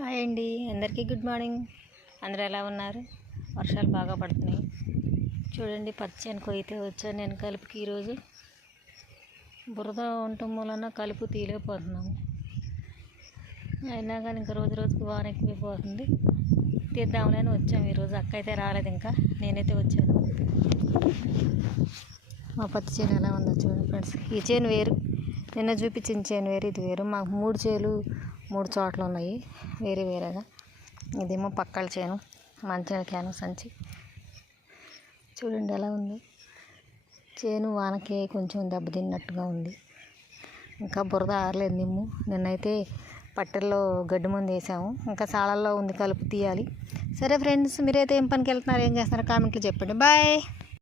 Hi అండి. అందరికీ good morning. అందరు ఎలా ఉన్నారు? వర్షాలు బాగా పడుతున్నాయి. చూడండి పచ్చని కొయితే వచ్చాను నేను కలుపుకి ఈరోజు. బురద ఉండటం వలన కలుపు తీయలేకపోతున్నాము. అయినా కానీ ఇంకా రోజు రోజుకి వాన ఎక్కువైపోతుంది. తీద్దాంలే వచ్చాం వచ్చాము ఈరోజు. అక్క అయితే రాలేదు ఇంకా. నేనైతే వచ్చాను. మా పత్తి చేను ఎలా ఉందో చూడండి ఫ్రెండ్స్. ఈ చేను వేరు. నిన్న చూపించిన చేను వేరు ఇది వేరు. మాకు మూడు చేలు మూడు చోట్ల ఉన్నాయి వేరే వేరేగా. ఇదేమో పక్కల చేను మంచిగా క్యాను సంచి. చూడండి ఎలా ఉంది. చేను వానకి కొంచెం దెబ్బతిన్నట్టుగా ఉంది. ఇంకా బురద ఆరలేదు నిమ్ము. నిన్నైతే పట్టెల్లో గడ్డి మందు వేసాము. ఇంకా సాలల్లో ఉంది కలుపు తీయాలి. సరే ఫ్రెండ్స్ మీరైతే ఏం పనికి వెళ్తున్నారు ఏం చేస్తున్నారు కామెంట్లు చెప్పండి. బాయ్!